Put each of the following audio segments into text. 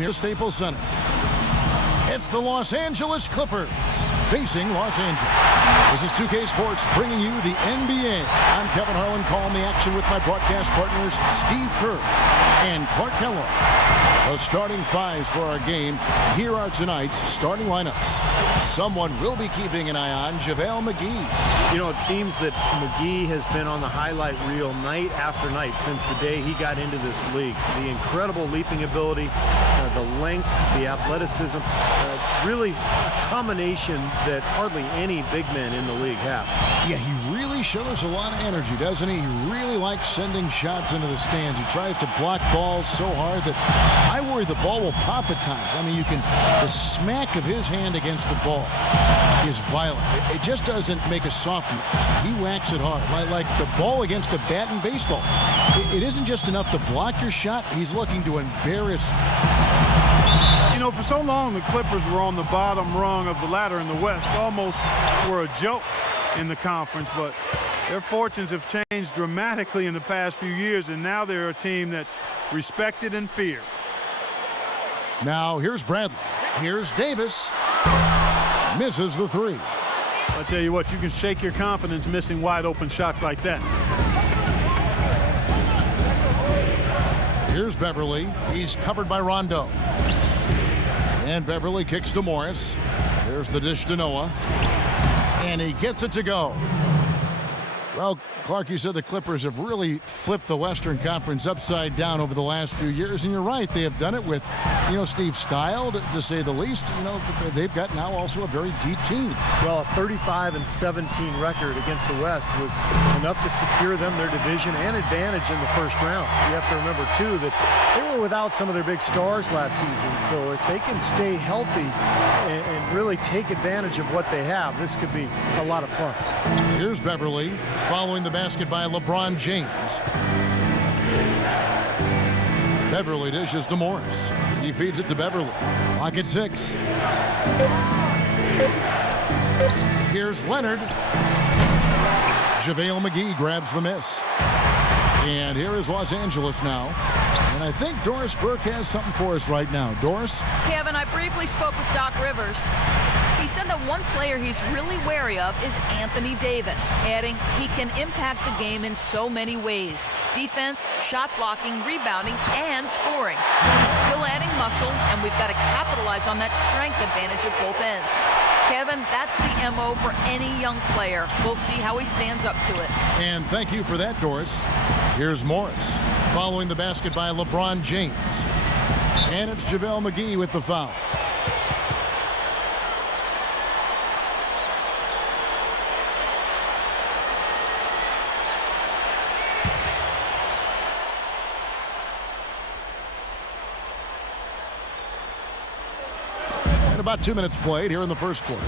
game here at Staples Center. It's the Los Angeles Clippers facing Los Angeles. This is 2K Sports bringing you the NBA. I'm Kevin Harlan, calling the action with my broadcast partners Steve Kerr and Clark Kellogg. The starting fives for our game. Here are tonight's starting lineups. Someone will be keeping an eye on JaVale McGee. You know, it seems that McGee has been on the highlight reel night after night since the day he got into this league. The incredible leaping ability, the length, the athleticism, really a combination that hardly any big men in the league have. Yeah, he really shows a lot of energy, doesn't he? He really likes sending shots into the stands. He tries to block balls so hard that I worry the ball will pop at times. I mean, the smack of his hand against the ball is violent. It just doesn't make a sophomore. He whacks it hard, like the ball against a bat in baseball. It isn't just enough to block your shot. He's looking to embarrass. You know, for so long, the Clippers were on the bottom rung of the ladder in the West, almost were a joke in the conference, but their fortunes have changed dramatically in the past few years, and now they're a team that's respected and feared. Now, here's Bradley. Here's Davis. Misses the three. I'll tell you what, you can shake your confidence missing wide open shots like that. Here's Beverly. He's covered by Rondo. And Beverly kicks to Morris. There's the dish to Noah. And he gets it to go. Well, Clark, you said the Clippers have really flipped the Western Conference upside down over the last few years, and you're right. They have done it with, Steve Style, to say the least. They've got now also a very deep team. Well, a 35-17 record against the West was enough to secure them their division and advantage in the first round. You have to remember, too, that they were without some of their big stars last season, so if they can stay healthy and really take advantage of what they have, this could be a lot of fun. Here's Beverly, following the basket by LeBron James. Beverly dishes to Morris. He feeds it to Beverly. Lock at 6. Here's Leonard. JaVale McGee grabs the miss. And here is Los Angeles now. And I think Doris Burke has something for us right now. Doris? Kevin, I briefly spoke with Doc Rivers. He said that one player he's really wary of is Anthony Davis, adding he can impact the game in so many ways. Defense, shot blocking, rebounding, and scoring. He's still adding muscle, and we've got to capitalize on that strength advantage at both ends. Kevin, that's the MO for any young player. We'll see how he stands up to it. And thank you for that, Doris. Here's Morris, following the basket by LeBron James. And it's JaVale McGee with the foul. About 2 minutes played here in the first quarter.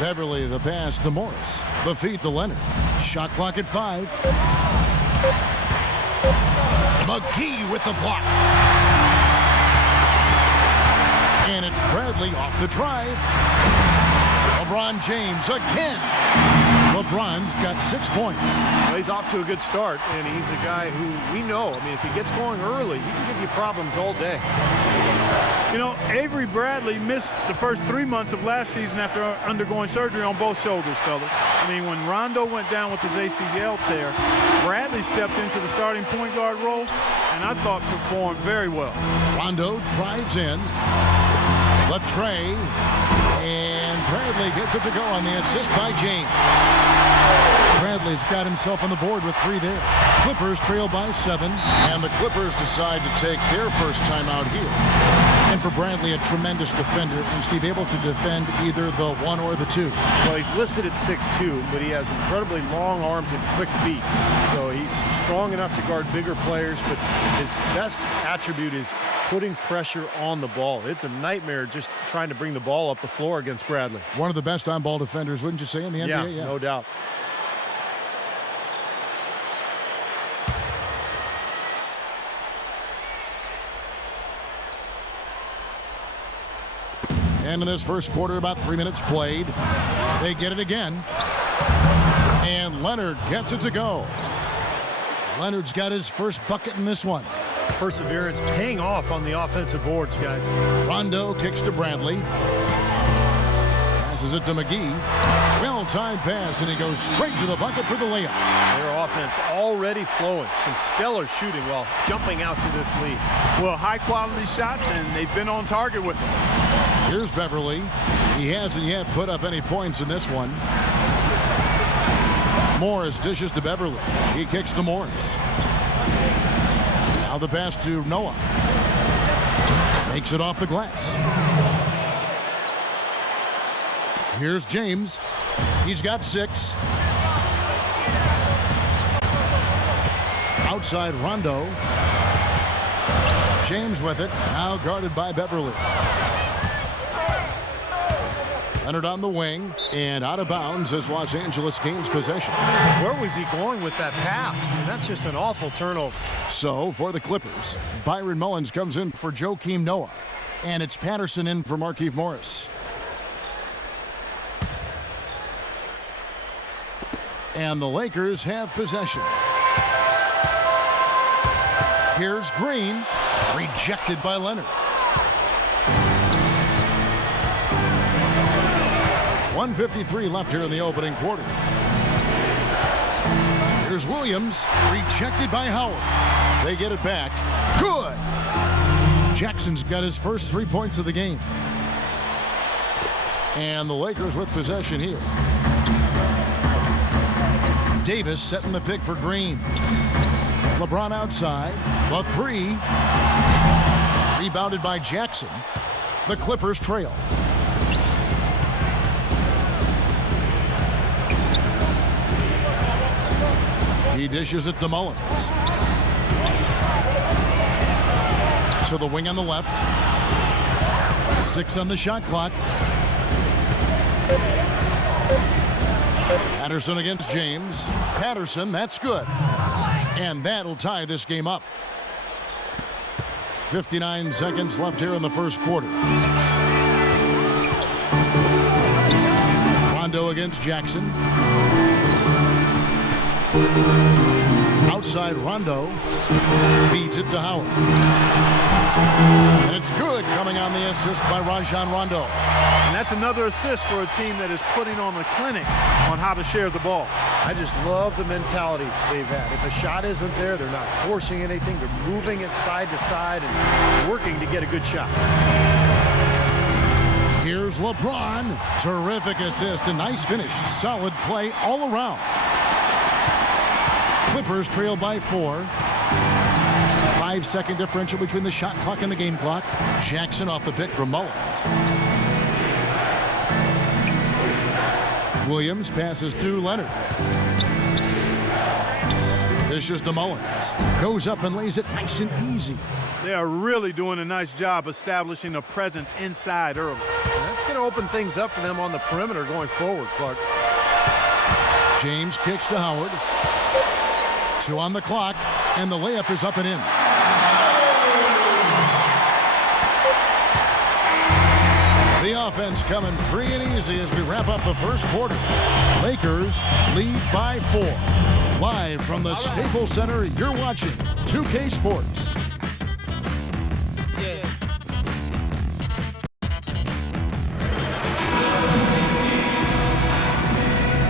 Beverly the pass to Morris. The feed to Leonard. Shot clock at 5. McGee with the block. And it's Bradley off the drive. LeBron James again. LeBron's got 6 points. Well, he's off to a good start, and he's a guy who we know. I mean, if he gets going early, he can give you problems all day. You know, Avery Bradley missed the first 3 months of last season after undergoing surgery on both shoulders, fellas. I mean, when Rondo went down with his ACL tear, Bradley stepped into the starting point guard role, and I thought performed very well. Rondo drives in. Latrey, and Bradley gets it to go on the assist by James. Bradley's got himself on the board with 3 there. Clippers trail by 7, and the Clippers decide to take their first time out here. And for Bradley, a tremendous defender, and Steve able to defend either the 1 or the 2. Well, he's listed at 6'2", but he has incredibly long arms and quick feet. So he's strong enough to guard bigger players, but his best attribute is putting pressure on the ball. It's a nightmare just trying to bring the ball up the floor against Bradley. One of the best on-ball defenders, wouldn't you say, in the NBA? Yeah, no doubt. And in this first quarter, about 3 minutes played. They get it again. And Leonard gets it to go. Leonard's got his first bucket in this one. perseverance paying off on the offensive boards, guys. Rondo kicks to Bradley. Passes it to McGee. Well-timed pass, and he goes straight to the bucket for the layup. Their offense already flowing. Some stellar shooting while jumping out to this lead. Well, high-quality shots, and they've been on target with them. Here's Beverly. He hasn't yet put up any points in this one. Morris dishes to Beverly. He kicks to Morris. Now the pass to Noah. Makes it off the glass. Here's James. He's got 6. Outside Rondo. James with it. Now guarded by Beverly. Leonard on the wing, and out of bounds as Los Angeles gains possession. Where was he going with that pass? I mean, that's just an awful turnover. So for the Clippers, Byron Mullins comes in for Joakim Noah, and it's Patterson in for Markieff Morris. And the Lakers have possession. Here's Green, rejected by Leonard. 1:53 left here in the opening quarter. Here's Williams, rejected by Howard. They get it back. Good! Jackson's got his first 3 points of the game. And the Lakers with possession here. Davis setting the pick for Green. LeBron outside. The 3. Rebounded by Jackson. The Clippers trail. He dishes it to Mullins. To the wing on the left. 6 on the shot clock. Patterson against James. Patterson, that's good. And that'll tie this game up. 59 seconds left here in the first quarter. Rondo against Jackson. Outside Rondo. Feeds it to Howard. And it's good, coming on the assist by Rajon Rondo. And that's another assist for a team that is putting on a clinic on how to share the ball. I just love the mentality they've had. If a shot isn't there, they're not forcing anything. They're moving it side to side and working to get a good shot. Here's LeBron. Terrific assist, a nice finish. Solid play all around. Clippers trail by 4. 5-second differential between the shot clock and the game clock. Jackson off the pick from Mullins. Williams passes to Leonard. Dishes to Mullins. Goes up and lays it nice and easy. They are really doing a nice job establishing a presence inside early. That's going to open things up for them on the perimeter going forward, Clark. James kicks to Howard. 2 on the clock, and the layup is up and in. The offense coming free and easy as we wrap up the first quarter. Lakers lead by 4. Live from the Staples Center, you're watching 2K Sports.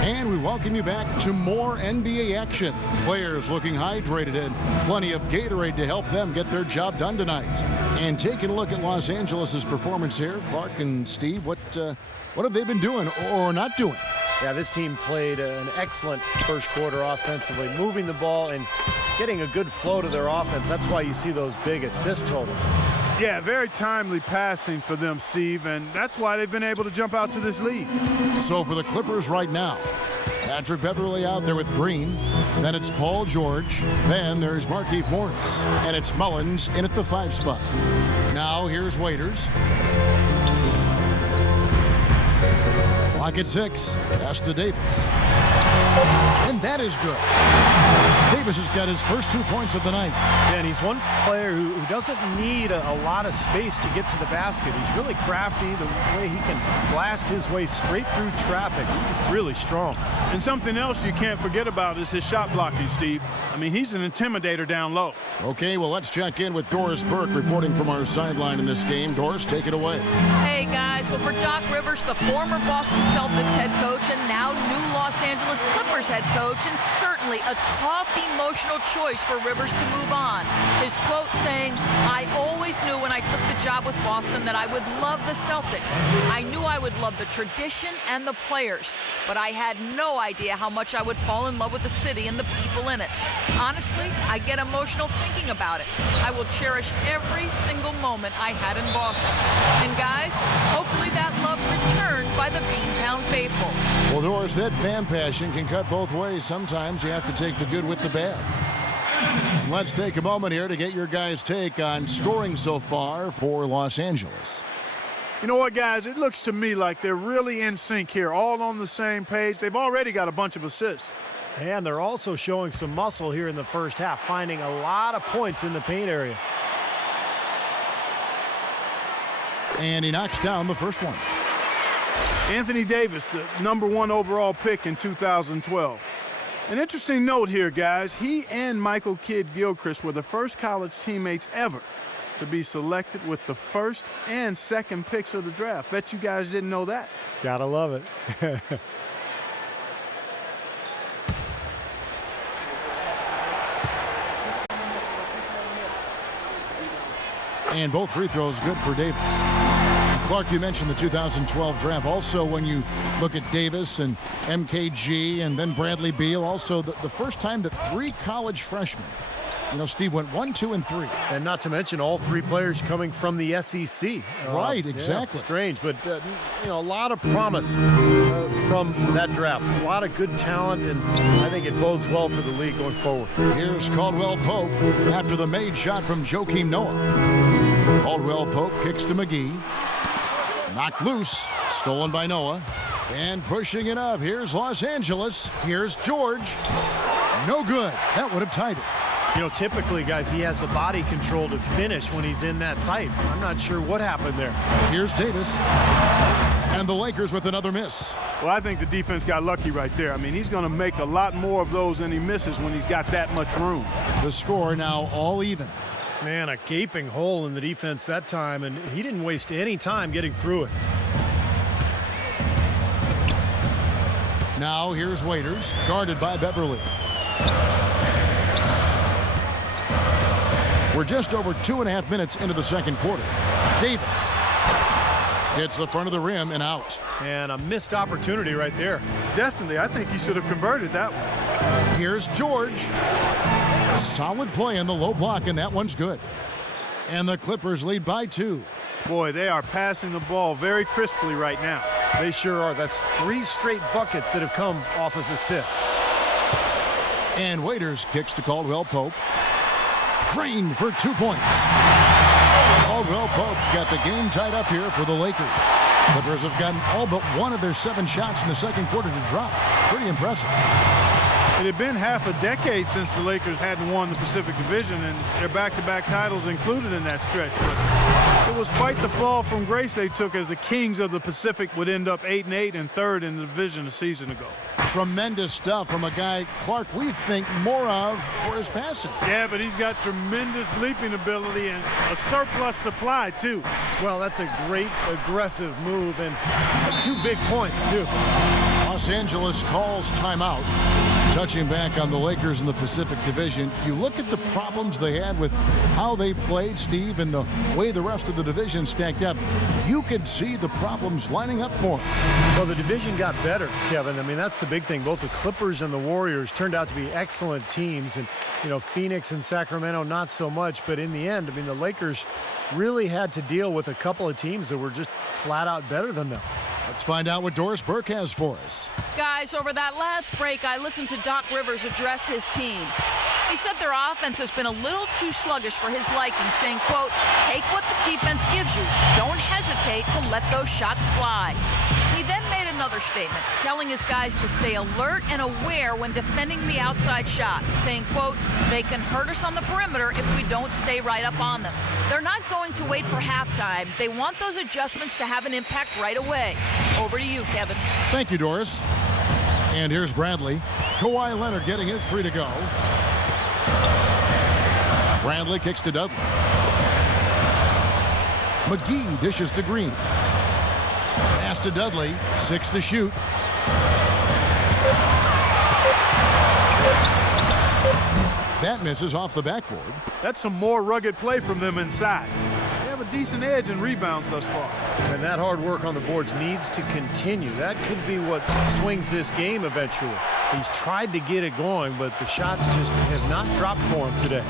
And we welcome you back to more NBA action. Players looking hydrated and plenty of Gatorade to help them get their job done tonight. And taking a look at Los Angeles' performance here, Clark and Steve, what have they been doing or not doing? Yeah, this team played an excellent first quarter offensively, moving the ball and getting a good flow to their offense. That's why you see those big assist totals. Yeah, very timely passing for them, Steve, and that's why they've been able to jump out to this lead. So for the Clippers right now, Patrick Beverly out there with Green. Then it's Paul George. Then there's Markieff Morris. And it's Mullins in at the 5 spot. Now here's Waiters. Clock at 6. Pass to Davis. and that is good. Davis has got his first 2 points of the night. And he's one player who doesn't need a lot of space to get to the basket. He's really crafty. The way he can blast his way straight through traffic, he's really strong. And something else you can't forget about is his shot blocking, Steve. I mean, he's an intimidator down low. Okay, well, let's check in with Doris Burke reporting from our sideline in this game. Doris, take it away. Hey, guys. Well, for Doc Rivers, the former Boston Celtics head coach and now new Los Angeles Clippers head coach, and certainly a tough emotional choice for Rivers to move on. His quote saying, "I always knew when I took the job with Boston that I would love the Celtics. I knew I would love the tradition and the players, but I had no idea how much I would fall in love with the city and the people in it. Honestly, I get emotional thinking about it. I will cherish every single moment I had in Boston." And guys, hopefully that love returned by the Beantown faithful. Well, Doris, that fan passion can cut both ways. Sometimes you have to take the good with the bad. Let's take a moment here to get your guys' take on scoring so far for Los Angeles. You know what, guys? It looks to me like they're really in sync here, all on the same page. They've already got a bunch of assists. And they're also showing some muscle here in the first half, finding a lot of points in the paint area. And he knocks down the first one. Anthony Davis, the #1 overall pick in 2012. An interesting note here, guys. He and Michael Kidd-Gilchrist were the first college teammates ever to be selected with the first and second picks of the draft. Bet you guys didn't know that. Gotta love it. And both free throws good for Davis. Clark, you mentioned the 2012 draft. Also, when you look at Davis and MKG and then Bradley Beal, also the first time that 3 college freshmen, Steve, went 1, 2, and 3. And not to mention all 3 players coming from the SEC. Right, exactly. Yeah, strange, but, a lot of promise from that draft. A lot of good talent, and I think it bodes well for the league going forward. Here's Caldwell Pope after the made shot from Joakim Noah. Caldwell Pope kicks to McGee. Knocked loose, stolen by Noah. And pushing it up, here's Los Angeles. Here's George. No good. That would have tied it. Typically, guys, he has the body control to finish when he's in that tight. I'm not sure what happened there. Here's Davis. And the Lakers with another miss. Well, I think the defense got lucky right there. I mean, he's going to make a lot more of those than he misses when he's got that much room. The score now all even. Man, a gaping hole in the defense that time, and he didn't waste any time getting through it. Now here's Waiters, guarded by Beverly. We're just over 2.5 minutes into the second quarter. Davis hits the front of the rim and out. And a missed opportunity right there. Definitely, I think he should have converted that one. Here's George. Solid play in the low block, and that one's good. And the Clippers lead by 2. Boy, they are passing the ball very crisply right now. They sure are. That's 3 straight buckets that have come off of assists. And Waiters kicks to Caldwell Pope. Drained for 2 points. Caldwell Pope's got the game tied up here for the Lakers. Clippers have gotten all but 1 of their 7 shots in the second quarter to drop. Pretty impressive. It had been half a decade since the Lakers hadn't won the Pacific Division, and their back-to-back titles included in that stretch. But it was quite the fall from grace they took, as the Kings of the Pacific would end up 8-8 and 3rd in the division a season ago. Tremendous stuff from a guy, Clark, we think more of for his passing. Yeah, but he's got tremendous leaping ability and a surplus supply, too. Well, that's a great aggressive move, and 2 big points, too. Los Angeles calls timeout. Touching back on the Lakers in the Pacific Division, you look at the problems they had with how they played, Steve, and the way the rest of the division stacked up. You could see the problems lining up for them. Well, the division got better, Kevin. I mean, that's the big thing. Both the Clippers and the Warriors turned out to be excellent teams, and, Phoenix and Sacramento not so much. But in the end, I mean, the Lakers really had to deal with a couple of teams that were just flat out better than them. Let's find out what Doris Burke has for us. Guys, over that last break, I listened to Doc Rivers address his team. He said their offense has been a little too sluggish for his liking, saying, quote, "Take what the defense gives you. Don't hesitate to let those shots fly." He then made a another statement, telling his guys to stay alert and aware when defending the outside shot, saying, quote, "They can hurt us on the perimeter if we don't stay right up on them." They're not going to wait for halftime. They want those adjustments to have an impact right away. Over to you, Kevin. Thank you, Doris. And here's Bradley. Kawhi Leonard getting his 3 to go. Bradley kicks to Dudley. McGee dishes to Green. Pass to Dudley. 6 to shoot. That misses off the backboard. That's some more rugged play from them inside. They have a decent edge in rebounds thus far. And that hard work on the boards needs to continue. That could be what swings this game eventually. He's tried to get it going, but the shots just have not dropped for him today.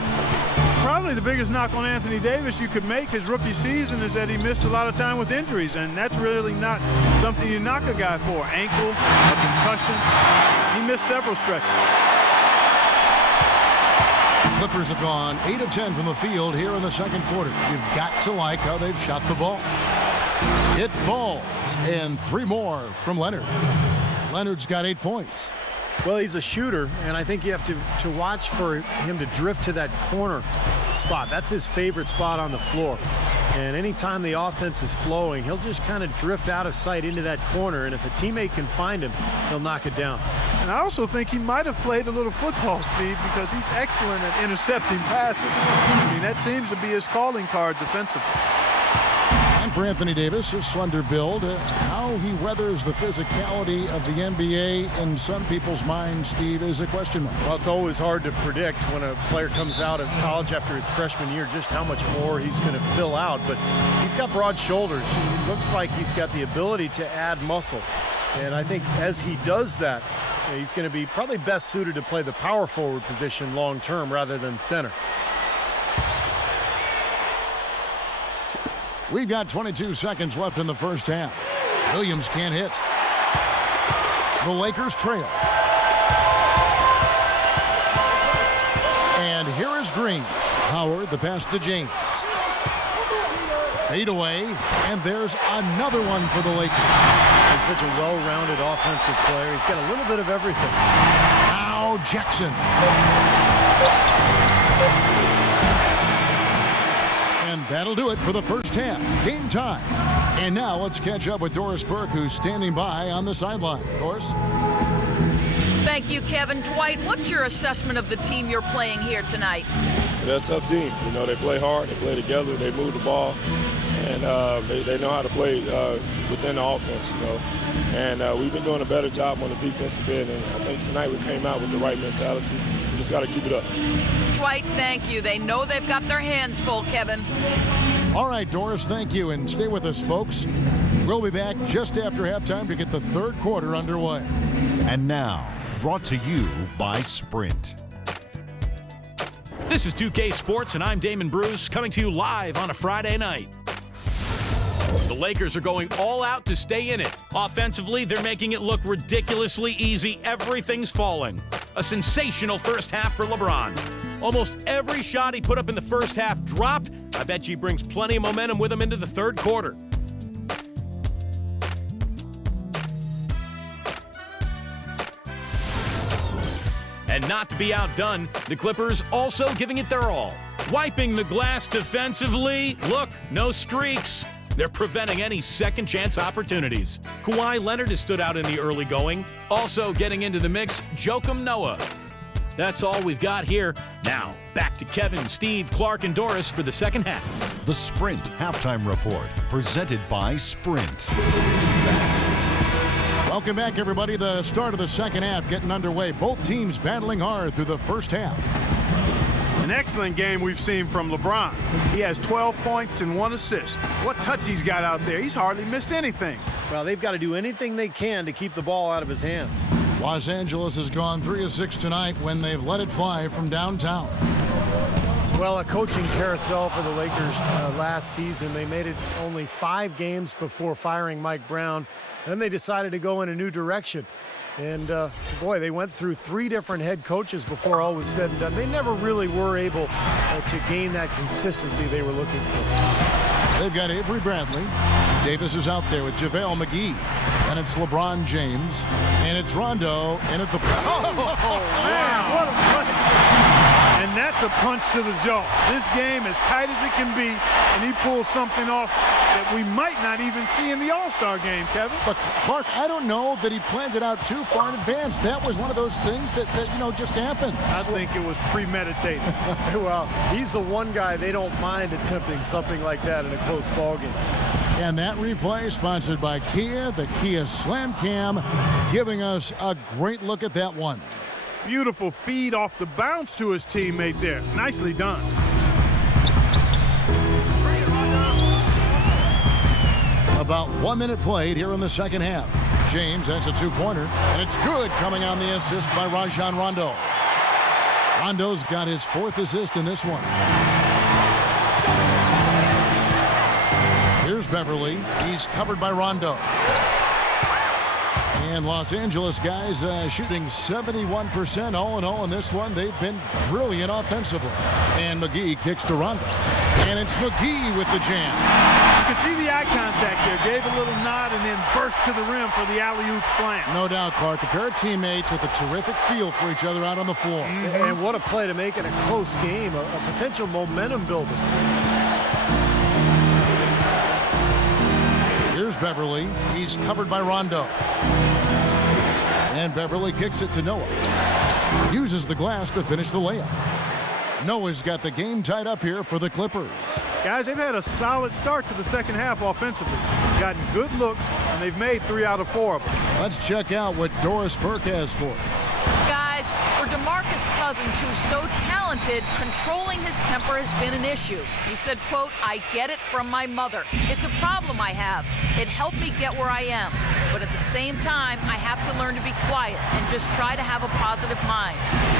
Probably the biggest knock on Anthony Davis you could make his rookie season is that he missed a lot of time with injuries, and that's really not something you knock a guy for. Ankle, a concussion. He missed several stretches. Clippers have gone 8 of 10 from the field here in the second quarter. You've got to like how they've shot the ball. It falls, and 3 more from Leonard. Leonard's got 8 points. Well, he's a shooter, and I think you have to watch for him to drift to that corner spot. That's his favorite spot on the floor. And anytime the offense is flowing, he'll just kind of drift out of sight into that corner, and if a teammate can find him, he'll knock it down. And I also think he might have played a little football, Steve, because he's excellent at intercepting passes. I mean, that seems to be his calling card defensively. And for Anthony Davis, his slender build, how he weathers the physicality of the NBA in some people's minds, Steve, is a question mark. Well, it's always hard to predict when a player comes out of college after his freshman year just how much more he's going to fill out, but he's got broad shoulders. It looks like he's got the ability to add muscle. And I think as he does that, he's going to be probably best suited to play the power forward position long term rather than center. We've got 22 seconds left in the first half. Williams can't hit. The Lakers trail. And here is Green. Howard, the pass to James. Fade away, and there's another one for the Lakers. He's such a well-rounded offensive player. He's got a little bit of everything. Now Jackson. And that'll do it for the first half. Game time. And now let's catch up with Doris Burke, who's standing by on the sideline. Doris? Thank you, Kevin. Dwight, what's your assessment of the team you're playing here tonight? They're a tough team. You know, they play hard, they play together, they move the ball, and they know how to play within the offense, you know. And we've been doing a better job on the defensive end, and I think tonight we came out with the right mentality. We just got to keep it up. Dwight, thank you. They know they've got their hands full, Kevin. All right, Doris, thank you, and stay with us, folks. We'll be back just after halftime to get the third quarter underway. And now, brought to you by Sprint. This is 2K Sports, and I'm Damon Bruce, coming to you live on a Friday night. The Lakers are going all out to stay in it. Offensively, they're making it look ridiculously easy. Everything's falling. A sensational first half for LeBron. Almost every shot he put up in the first half dropped. I bet you he brings plenty of momentum with him into the third quarter. And not to be outdone, the Clippers also giving it their all. Wiping the glass defensively. Look, no streaks. They're preventing any second chance opportunities. Kawhi Leonard has stood out in the early going. Also getting into the mix, Joakim Noah. That's all we've got here. Now, back to Kevin, Steve, Clark, and Doris for the second half. The Sprint Halftime Report, presented by Sprint. Welcome back, everybody. The start of the second half getting underway. Both teams battling hard through the first half. An excellent game we've seen from LeBron. He has 12 points and 1 assist. What touch he's got out there. He's hardly missed anything. Well, they've got to do anything they can to keep the ball out of his hands. Los Angeles has gone 3 of 6 tonight when they've let it fly from downtown. Well, a coaching carousel for the Lakers last season. They made it only 5 games before firing Mike Brown. Then they decided to go in a new direction. And, boy, they went through 3 different head coaches before all was said and done. They never really were able to gain that consistency they were looking for. They've got Avery Bradley. Davis is out there with JaVale McGee. And it's LeBron James. And it's Rondo. And at the... Man, what a play. And that's a punch to the jaw. This game as tight as it can be, and he pulls something off that we might not even see in the All-Star game, Kevin. But Clark, I don't know that he planned it out too far in advance. That was one of those things that just happened. I think it was premeditated. Well, he's the one guy they don't mind attempting something like that in a close ball game. And that replay sponsored by Kia, the Kia Slam Cam, giving us a great look at that one. Beautiful feed off the bounce to his teammate there. Nicely done. About 1 minute played here in the second half. James, that's a two-pointer, and it's good coming on the assist by Rajon Rondo. Rondo's got his 4th assist in this one. Here's Beverly. He's covered by Rondo. And Los Angeles guys shooting 71% all in all in this one. They've been brilliant offensively. And McGee kicks to Rondo. And it's McGee with the jam. You can see the eye contact there. Gave a little nod and then burst to the rim for the alley-oop slam. No doubt, Clark. A pair of teammates with a terrific feel for each other out on the floor. And what a play to make in a close game, a potential momentum builder. Here's Beverly. He's covered by Rondo. And Beverly kicks it to Noah. Uses the glass to finish the layup. Noah's got the game tied up here for the Clippers. Guys, they've had a solid start to the second half offensively. Gotten good looks, and they've made 3 out of 4 of them. Let's check out what Doris Burke has for us. Guys, for DeMarcus Cousins, who's so talented, controlling his temper has been an issue. He said, quote, "I get it from my mother. It's a problem I have. It helped me get where I am. But at the same time, I have to learn to be quiet and just try to have a positive mind.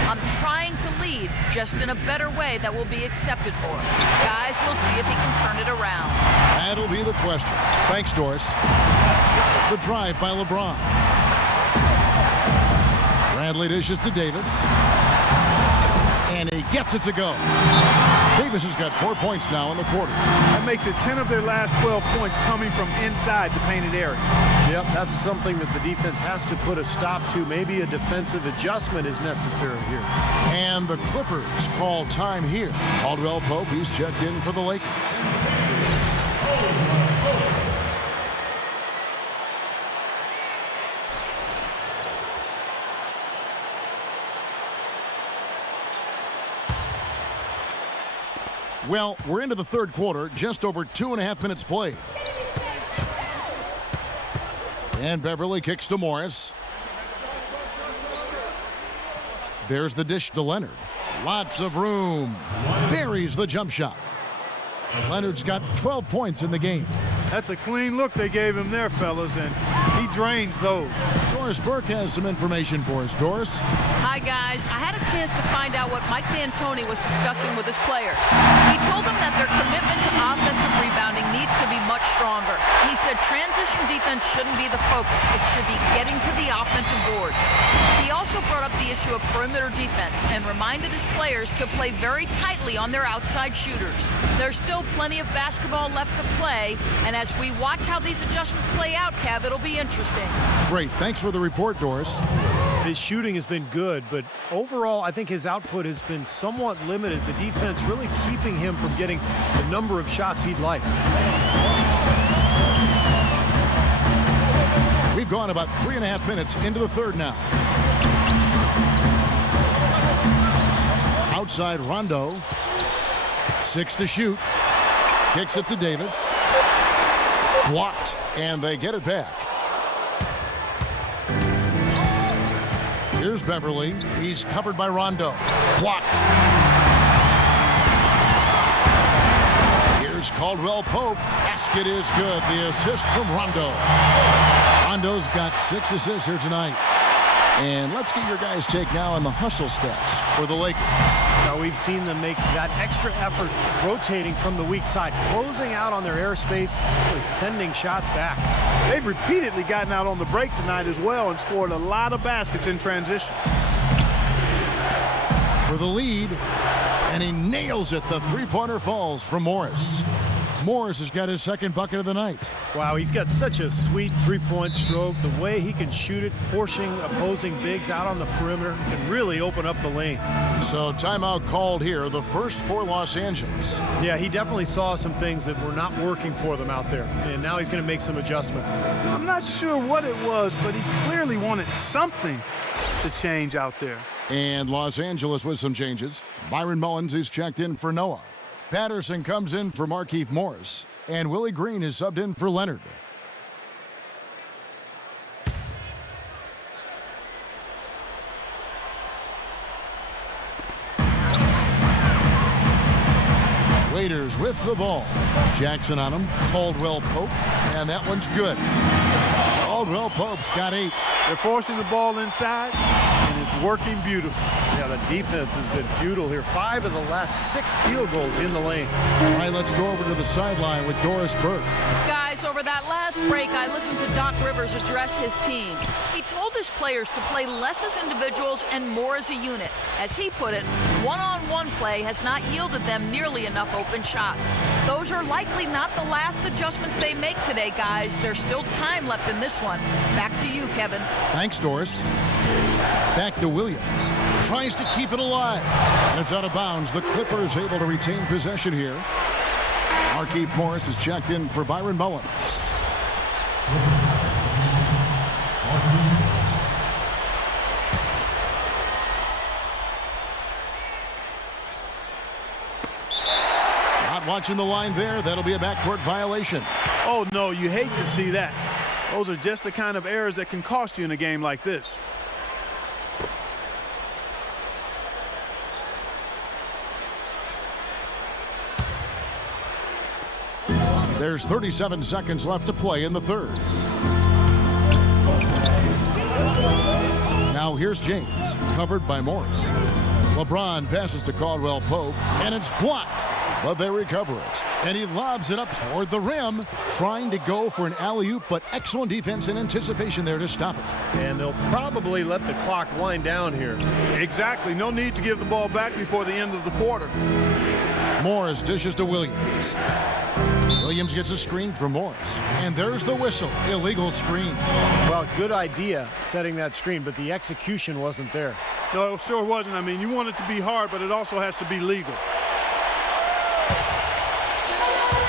I'm trying to lead, just in a better way that will be accepted for him. Guys, we'll see if he can turn it around." That'll be the question. Thanks, Doris. The drive by LeBron. Bradley dishes to Davis. And he gets it to go. Davis has got 4 points now in the quarter. That makes it 10 of their last 12 points coming from inside the painted area. Yep, that's something that the defense has to put a stop to. Maybe a defensive adjustment is necessary here. And the Clippers call time here. Caldwell Pope, he's checked in for the Lakers. Well, we're into the third quarter, just over 2.5 minutes played. And Beverly kicks to Morris. There's the dish to Leonard. Lots of room. Buries the jump shot. Leonard's got 12 points in the game. That's a clean look they gave him there, fellas, and he drains those. Doris Burke has some information for us. Doris? Hi, guys. I had a chance to find out what Mike D'Antoni was discussing with his players. He told them that their commitment to offensive rebounding needs to be much stronger. He said transition defense shouldn't be the focus. It should be getting to the offensive boards. He also brought up the issue of perimeter defense and reminded his players to play very tightly on their outside shooters. There's still plenty of basketball left to play, and as we watch how these adjustments play out, Kev, it'll be interesting. Great. Thanks for the report, Doris. His shooting has been good, but overall, I think his output has been somewhat limited. The defense really keeping him from getting the number of shots he'd like. We've gone about 3.5 minutes into the third now. Outside Rondo. 6 to shoot. Kicks it to Davis. Blocked, and they get it back. Here's Beverly. He's covered by Rondo. Blocked. Here's Caldwell Pope. Basket is good. The assist from Rondo. Rondo's got 6 assists here tonight. And let's get your guys' take now on the hustle stats for the Lakers. Now we've seen them make that extra effort rotating from the weak side, closing out on their airspace, really sending shots back. They've repeatedly gotten out on the break tonight as well and scored a lot of baskets in transition. For the lead, and he nails it. The three-pointer falls from Morris. Morris has got his second bucket of the night. Wow, he's got such a sweet three-point stroke. The way he can shoot it, forcing opposing bigs out on the perimeter, can really open up the lane. So timeout called here, the first for Los Angeles. Yeah, he definitely saw some things that were not working for them out there, and now he's going to make some adjustments. I'm not sure what it was, but he clearly wanted something to change out there. And Los Angeles with some changes. Byron Mullins is checked in for Noah. Patterson comes in for Markieff Morris. And Willie Green is subbed in for Leonard. Waiters with the ball. Jackson on him. Caldwell Pope. And that one's good. Caldwell Pope's got 8. They're forcing the ball inside, and it's working beautifully. Yeah, the defense has been futile here. 5 of the last 6 field goals in the lane. All right, let's go over to the sideline with Doris Burke. Guys, over that last break, I listened to Doc Rivers address his team. He told his players to play less as individuals and more as a unit. As he put it, one-on-one play has not yielded them nearly enough open shots. Those are likely not the last adjustments they make today, guys. There's still time left in this one. Back to you, Kevin. Thanks, Doris. Back to Williams. Tries to keep it alive. And it's out of bounds. The Clippers able to retain possession here. Markieff Morris is checked in for Byron Mullins. Not watching the line there. That'll be a backcourt violation. Oh, no, you hate to see that. Those are just the kind of errors that can cost you in a game like this. There's 37 seconds left to play in the third. Now here's James, covered by Morris. LeBron passes to Caldwell Pope, and it's blocked, but they recover it. And he lobs it up toward the rim, trying to go for an alley-oop, but excellent defense and anticipation there to stop it. And they'll probably let the clock wind down here. Exactly. No need to give the ball back before the end of the quarter. Morris dishes to Williams. Williams gets a screen from Morris. And there's the whistle. Illegal screen. Well, good idea setting that screen, but the execution wasn't there. No, it sure wasn't. I mean, you want it to be hard, but it also has to be legal.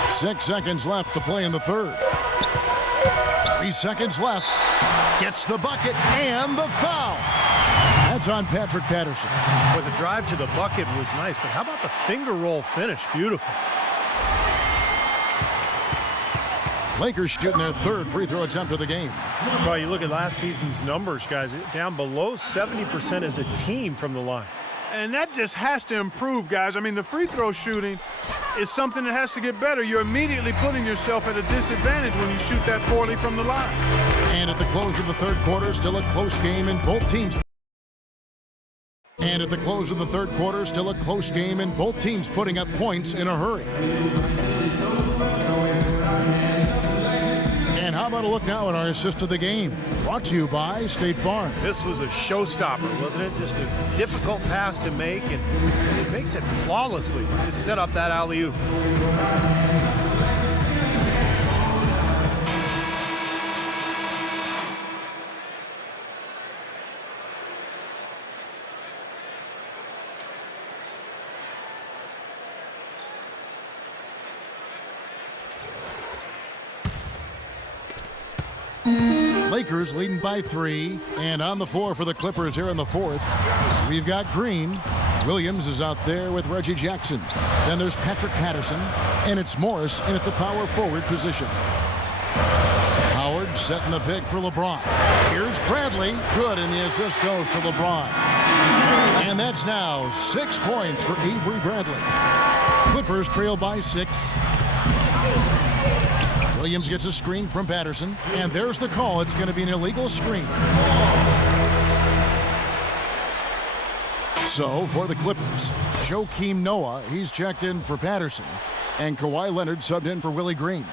6 seconds left to play in the third. 3 seconds left. Gets the bucket and the foul. That's on Patrick Patterson. Well, the drive to the bucket was nice, but how about the finger roll finish? Beautiful. Lakers shooting their third free throw attempt of the game. Well, you look at last season's numbers, guys, down below 70% as a team from the line. And that just has to improve, guys. I mean, the free throw shooting is something that has to get better. You're immediately putting yourself at a disadvantage when you shoot that poorly from the line. And at the close of the third quarter, still a close game in both teams. And at the close of the third quarter, still a close game and both teams putting up points in a hurry. And how about a look now at our assist of the game? Brought to you by State Farm. This was a showstopper, wasn't it? Just a difficult pass to make, and it makes it flawlessly. It set up that alley-oop. Lakers leading by 3, and on the floor for the Clippers here in the fourth, we've got Green. Williams is out there with Reggie Jackson. Then there's Patrick Patterson, and it's Morris in at the power forward position. Howard setting the pick for LeBron. Here's Bradley. Good, and the assist goes to LeBron. And that's now 6 points for Avery Bradley. Clippers trail by 6. Williams gets a screen from Patterson, and there's the call. It's going to be an illegal screen. So, for the Clippers, Joakim Noah, he's checked in for Patterson, and Kawhi Leonard subbed in for Willie Green.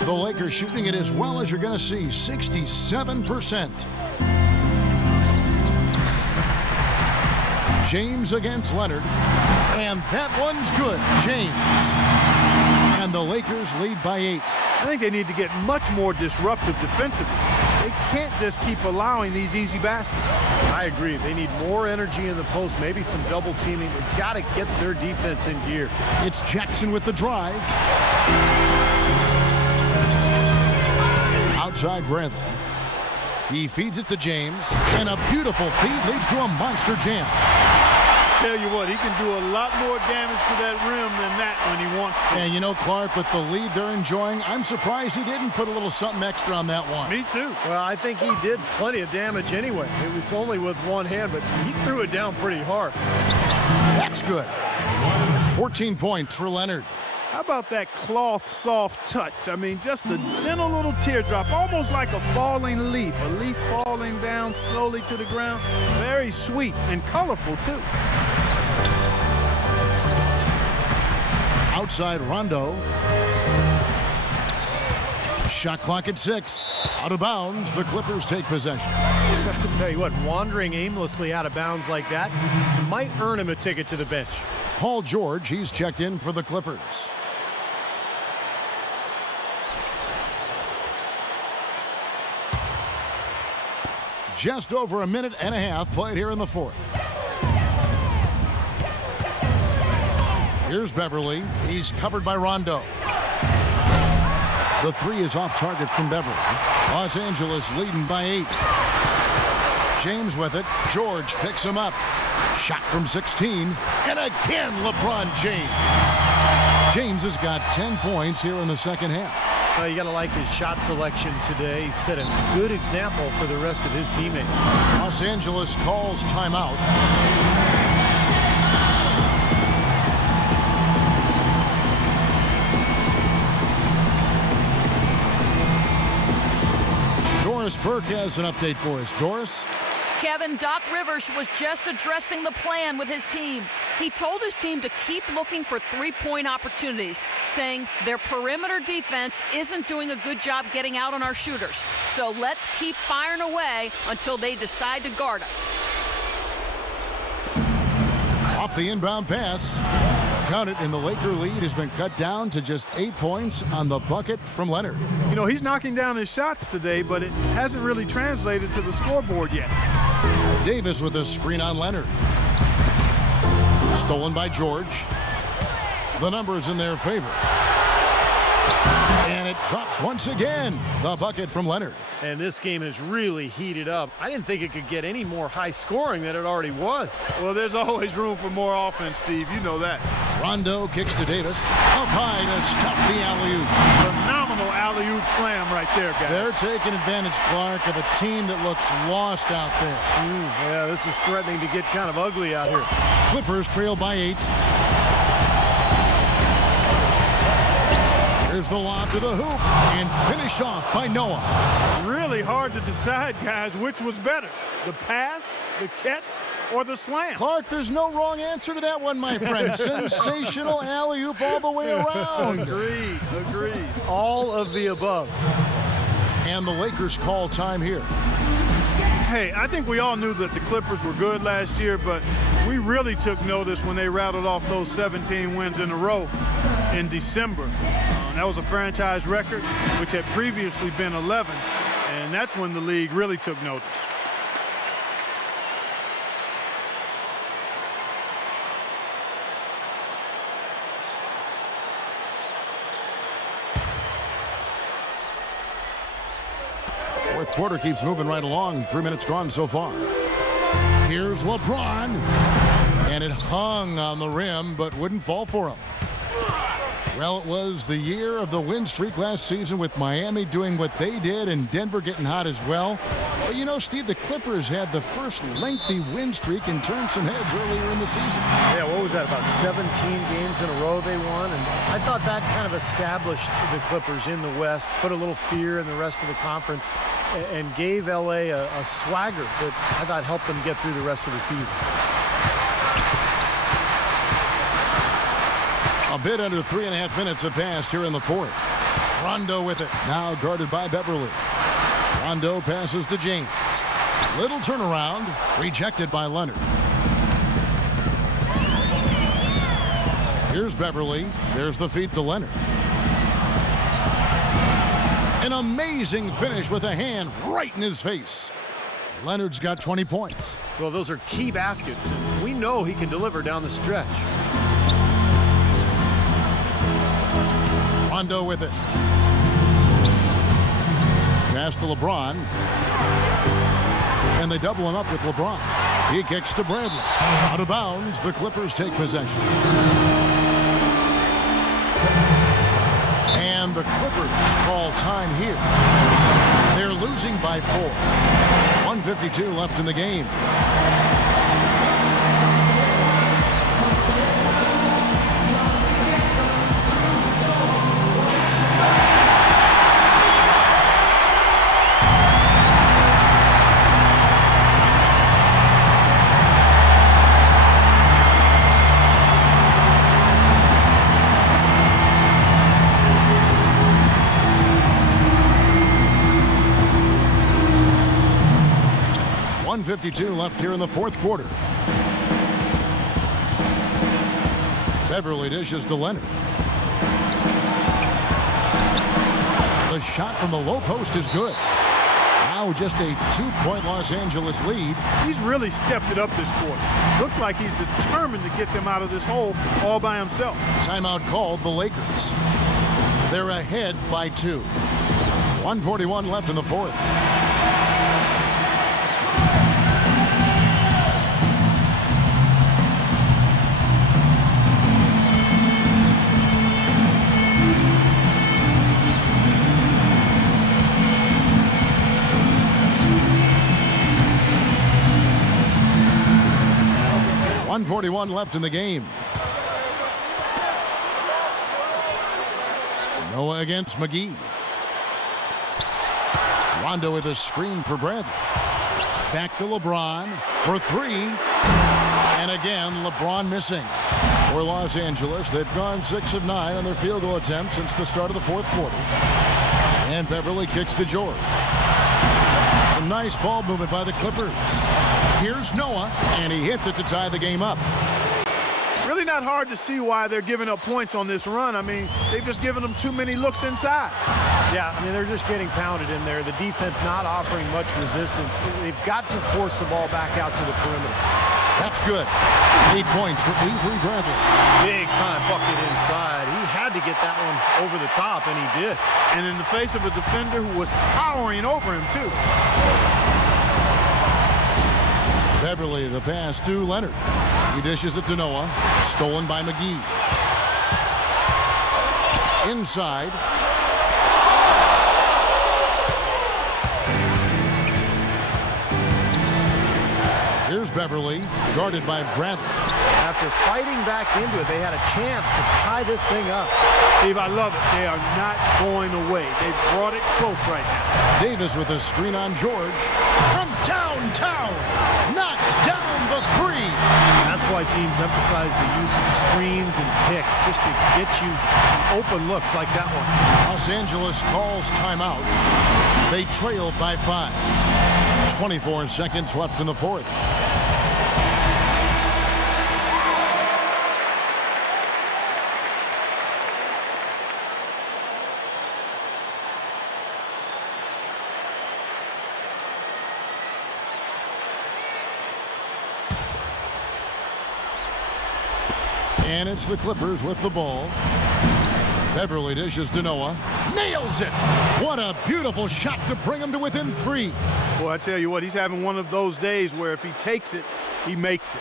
The Lakers shooting it as well as you're going to see, 67%. James against Leonard. And that one's good. James. And the Lakers lead by 8. I think they need to get much more disruptive defensively. They can't just keep allowing these easy baskets. I agree. They need more energy in the post, maybe some double teaming. They've got to get their defense in gear. It's Jackson with the drive. Outside Bradley. He feeds it to James. And a beautiful feed leads to a monster jam. Tell you what, he can do a lot more damage to that rim than that when he wants to. And you know, Clark, with the lead they're enjoying, I'm surprised he didn't put a little something extra on that one. Me too. Well, I think he did plenty of damage anyway. It was only with one hand, but he threw it down pretty hard. That's good. 14 points for Leonard. How about that cloth soft touch? I mean, just a gentle little teardrop, almost like a falling leaf. A leaf falling down slowly to the ground. Very sweet and colorful, too. Outside Rondo. Shot clock at 6. Out of bounds, the Clippers take possession. I'll tell you what, wandering aimlessly out of bounds like that might earn him a ticket to the bench. Paul George, he's checked in for the Clippers. Just over a minute and a half played here in the 4th. Here's Beverly. He's covered by Rondo. The 3 is off target from Beverly. Los Angeles leading by 8. James with it. George picks him up. Shot from 16. And again, LeBron James. James has got 10 points here in the second half. Well, you got to like his shot selection today. He set a good example for the rest of his teammates. Los Angeles calls timeout. Doris Burke has an update for us. Doris? Kevin, Doc Rivers was just addressing the plan with his team. He told his team to keep looking for three-point opportunities, saying their perimeter defense isn't doing a good job getting out on our shooters. So let's keep firing away until they decide to guard us. Off the inbound pass. Count it, and the Laker lead has been cut down to just 8 points on the bucket from Leonard. You know, he's knocking down his shots today, but it hasn't really translated to the scoreboard yet. Davis with a screen on Leonard. Stolen by George. The numbers in their favor. And it drops once again. The bucket from Leonard. And this game has really heated up. I didn't think it could get any more high scoring than it already was. Well, there's always room for more offense, Steve. You know that. Rondo kicks to Davis. Up high to stuff the alley-oop. Phenomenal alley-oop slam right there, guys. They're taking advantage, Clark, of a team that looks lost out there. Yeah, this is threatening to get kind of ugly out here. Clippers trail by 8. Here's the lob to the hoop and finished off by Noah. Really hard to decide, guys, which was better, the pass, the catch, or the slam. Clark, there's no wrong answer to that one, my friend. Sensational alley-oop all the way around. Agreed. All of the above. And the Lakers call time here. Hey, I think we all knew that the Clippers were good last year, but we really took notice when they rattled off those 17 wins in a row in December. That was a franchise record, which had previously been 11, and that's when the league really took notice. Fourth quarter keeps moving right along. 3 minutes gone so far. Here's LeBron. And it hung on the rim, but wouldn't fall for him. Well, it was the year of the win streak last season with Miami doing what they did and Denver getting hot as well. But you know, Steve, the Clippers had the first lengthy win streak and turned some heads earlier in the season. Yeah, what was that, about 17 games in a row they won? And I thought that kind of established the Clippers in the West, put a little fear in the rest of the conference, and gave LA a swagger that I thought helped them get through the rest of the season. A bit under 3.5 minutes have passed here in the 4th. Rondo with it. Now guarded by Beverly. Rondo passes to James. Little turnaround. Rejected by Leonard. Here's Beverly. There's the feed to Leonard. An amazing finish with a hand right in his face. Leonard's got 20 points. Well, those are key baskets, and we know he can deliver down the stretch. Rondo with it. Pass to LeBron. And they double him up with LeBron. He kicks to Bradley. Out of bounds, the Clippers take possession. And the Clippers call time here. They're losing by 4. 1:52 left in the game. .52 left here in the fourth quarter. Beverly dishes to Leonard. The shot from the low post is good. Now just a 2-point Los Angeles lead. He's really stepped it up this quarter. Looks like he's determined to get them out of this hole all by himself. Timeout called the Lakers. They're ahead by 2. 1:41 left in the fourth. .41 left in the game. Noah against McGee. Rondo with a screen for Bradley. Back to LeBron for 3. And again, LeBron missing. For Los Angeles, they've gone 6 of 9 on their field goal attempts since the start of the fourth quarter. And Beverly kicks to George. Some nice ball movement by the Clippers. Here's Noah, and he hits it to tie the game up. Really not hard to see why they're giving up points on this run. I mean, they've just given them too many looks inside. Yeah, I mean, they're just getting pounded in there. The defense not offering much resistance. They've got to force the ball back out to the perimeter. That's good. 8 points for Avery Bradley. Big time bucket inside. He had to get that one over the top, and he did. And in the face of a defender who was towering over him, too. Beverly, the pass to Leonard. He dishes it to Noah. Stolen by McGee. Inside. Here's Beverly, guarded by Bradley. After fighting back into it, they had a chance to tie this thing up. Steve, I love it. They are not going away. They've brought it close right now. Davis with a screen on George. From downtown, knocks down the 3. That's why teams emphasize the use of screens and picks, just to get you some open looks like that one. Los Angeles calls timeout. They trailed by 5. 24 seconds left in the fourth. And it's the Clippers with the ball. Beverly dishes to Noah. Nails it! What a beautiful shot to bring him to within 3. Boy, I tell you what, he's having one of those days where if he takes it, he makes it.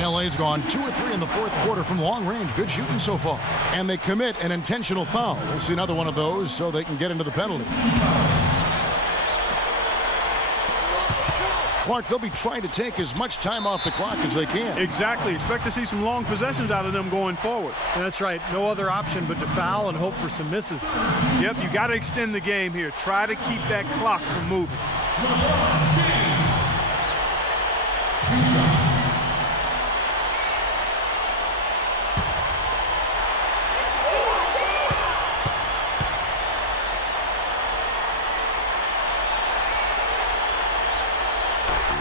LA's gone 2 or 3 in the fourth quarter from long range. Good shooting so far. And they commit an intentional foul. We'll see another one of those so they can get into the penalty. Clark, they'll be trying to take as much time off the clock as they can. Exactly. Expect to see some long possessions out of them going forward. That's right. No other option but to foul and hope for some misses. Yep, you got to extend the game here. Try to keep that clock from moving.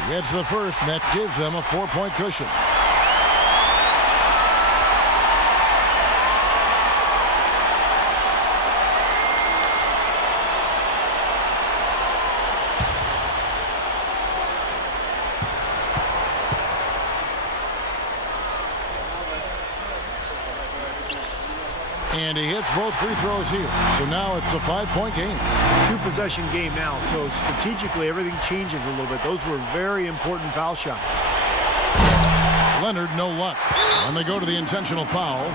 Gets the first, and that gives them a 4-point cushion. And he hits both free throws here. So now it's a 5-point game. 2-possession game now, so strategically everything changes a little bit. Those were very important foul shots. Leonard, no luck. And they go to the intentional foul.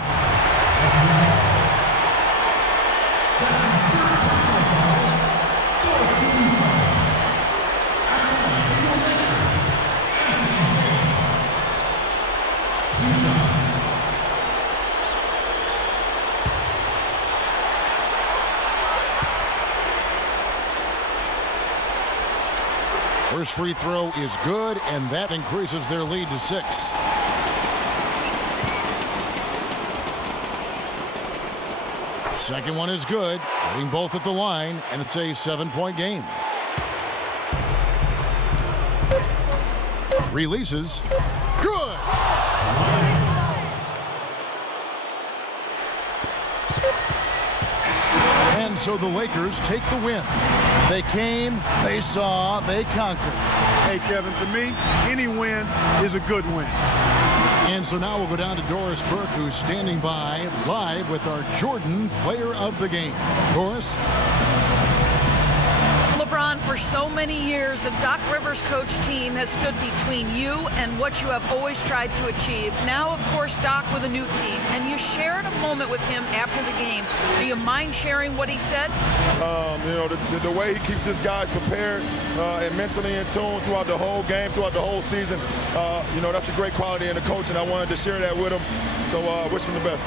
First free throw is good, and that increases their lead to 6. Second one is good, hitting both at the line, and it's a 7-point game. Releases. Good! And so the Lakers take the win. They came, they saw, they conquered. Hey, Kevin, to me, any win is a good win. And so now we'll go down to Doris Burke, who's standing by live with our Jordan Player of the Game. Doris? LeBron, for so many years, the Doc Rivers coach team has stood between you and what you have always tried to achieve. Now, of course, Doc with a new team, and you shared a moment with him after the game. Do you mind sharing what he said? You know, the way he keeps his guys prepared and mentally in tune throughout the whole game, throughout the whole season, you know, that's a great quality in the coach, and I wanted to share that with him. So wish him the best.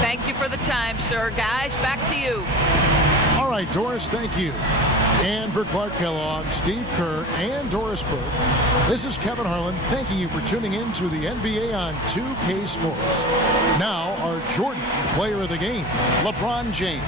Thank you for the time, sir. Guys, back to you. All right, Doris, thank you. And for Clark Kellogg, Steve Kerr, and Doris Burke, this is Kevin Harlan thanking you for tuning in to the NBA on 2K Sports. Now, our Jordan Player of the Game, LeBron James.